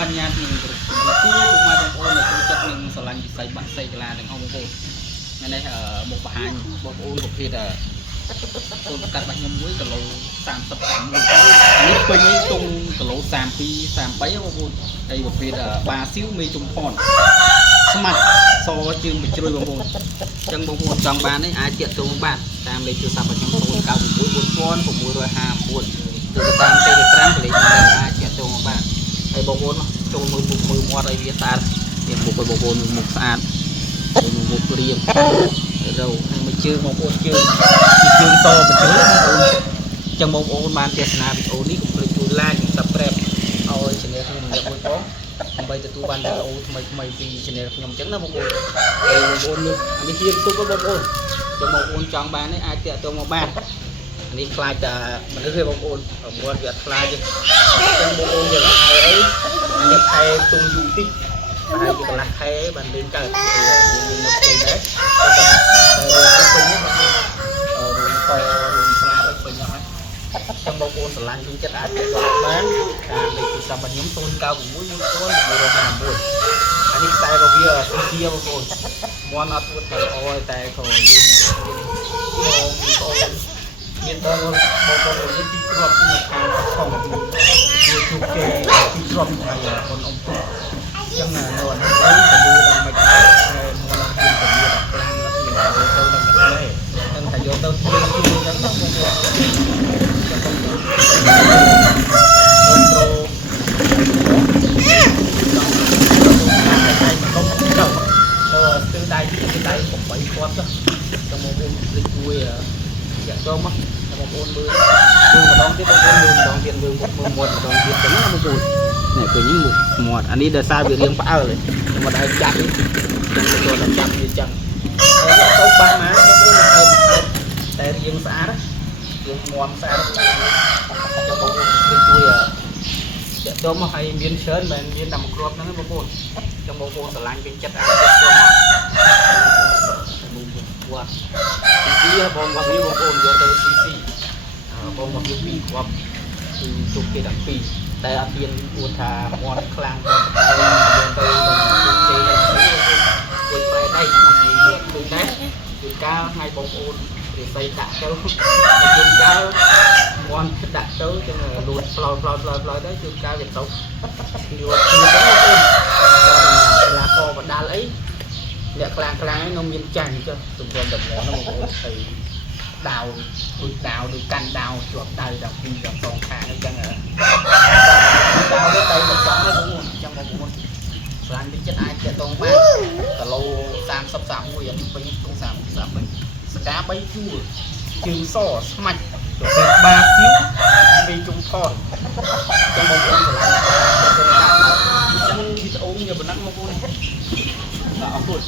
បញ្ញត្តិនឹងទូមកមកបងប្អូននៅក្នុងចិត្តនឹងស្រឡាញ់វិស័យបាក់សៃកីឡាទាំងអស់បងប្អូនថ្ងៃនេះមកបង្ហាញបងប្អូនប្រភេទកូនកាត់បាច់ខ្ញុំ1គីឡូ35នេះពេញនេះទុំគីឡូ32 33បងប្អូនហើយប្រភេទបាស៊ីវមេជុំផនស្មាត់សជើងមួយជ្រុយបងប្អូនអញ្ចឹងបងប្អូនចង់បាននេះអាចទាក់ទងបានតាមលេខទូរស័ព្ទរបស់ខ្ញុំ09964659ទៅតាម Telegram លេខនេះអាចទាក់ទងបានហើយបងប្អូនចូលមើលមាត់ឲ្យវាស្អាតមានមុខឲ្យបងប្អូនមុខស្អាតមុខរៀងរោហើយមួយជើងបងប្អូនជើងសបញ្ជ្រុយបងប្អូនចឹងបងប្អូនបានទស្សនាវីដេអូនេះកុំភ្លេចជួយ like និង Subscribe ឲ្យ channel ខ្ញុំម្នាក់មួយផងដើម្បីទទួលបានវីដេអូថ្មីៗពី channel ខ្ញុំចឹងណាបងប្អូនហើយបងប្អូននេះអានេះជាបន្ទុកបងប្អូនចឹងបងប្អូនចង់បាននេះអាចតាក់ទងមកបាននេះខ្លាចតែមនុស្សទេបងប្អូនមាត់វាអត់ខ្លាចទេចឹងបងប្អូនយើងឲ្យអីអានេះខែទុំយូរតិចហើយកន្លះខែបានលេងកើតមាននៅផ្ទៃដែរតែពេញនេះបងប្អូនរួមករួមស្លាប់ពេញហ្នឹងណាចឹងបងប្អូនស្រឡាញ់ពេញចិត្តអាចទៅបានតាមលេខទូរស័ព្ទរបស់ខ្ញុំ09614151អានេះខ្សែរវាជាបងប្អូនមាន់អត់ធ្វើតែល្អតែក៏យូរបងប្អូនមានដល់បងប្អូននេះទីគ្រាប់នៅខាងខំជាជោគជ័យទីគ្រាប់ហើយបងអ៊ំទុកចឹងនៅនេះទៅដល់មិនដែរហើយមកឡើងជាពលាខ្លាំងអត់មានទៅដល់មិនដែរនឹងថាយកទៅជួយចឹងបងប្អូនទៅស្ទើរដៃ8គាត់ទៅមកបងលេចជួយចាក់ចូលមកបងប្អូនមើលម្ដងទៀតបងប្អូនមើលម្ដងទៀតមើលមាត់ម្ដងទៀតចឹងណាបងប្អូននេះគឺញមុខមាត់អានេះដោយសារវារៀងផ្អើលមិនដែរចាប់នេះចឹងចូលដល់ចាប់វាចឹងហើយទៅបានណាបងប្អូនតែរៀងស្អាតរៀងមាំស្អាតចឹងបងប្អូនជួយចាក់ចូលមកឲ្យមានច្រើនមិនមានតែមួយគ្រាប់ហ្នឹងបងប្អូនចឹងបងប្អូនស្រឡាញ់ពេញចិត្តអាចចាក់ចូលមកគាត់ទីបងប្អូនយកទៅ CC បងប្អូនយកពីគាត់គឺជោគជ័យទាំងពីរតែអត់មានគួរថាមាត់ខ្លាំងទៅយកទៅជោគជ័យទាំងពីរជួយផ្លែដៃដូចដែរគឺការឲ្យបងប្អូនរិស័យដាក់ទៅជួនកាលមាត់ដាក់ទៅចឹងលួចផ្លោទៅជួនកាលវាទៅយកទៅបងប្អូនកីឡាករបដាល់អីអ្នកខ្លាំងឯងនោះមានចាញ់ចុះសម្រាប់តែហ្មងបងប្អូនទៅដាវដូចកាន់ដាវជាប់ដៃដល់ពីដល់សងខាងអញ្ចឹងដាវទៅតែមកចំហ្នឹងបងប្អូនអញ្ចឹងបងប្អូនស្លាញ់ទឹកចិត្តអាចទាក់ទងបានគីឡូ30 31អានេះពេញក្នុង30 សកា3ជួរជើងសស្មាច់ប្រភេទបាស៊ីវមីជុំផនអញ្ចឹងបងប្អូនស្លាញ់ទៅតាមអញ្ចឹងវីដេអូនេះប៉ុណ្ណឹងបងប្អូនអរគុណ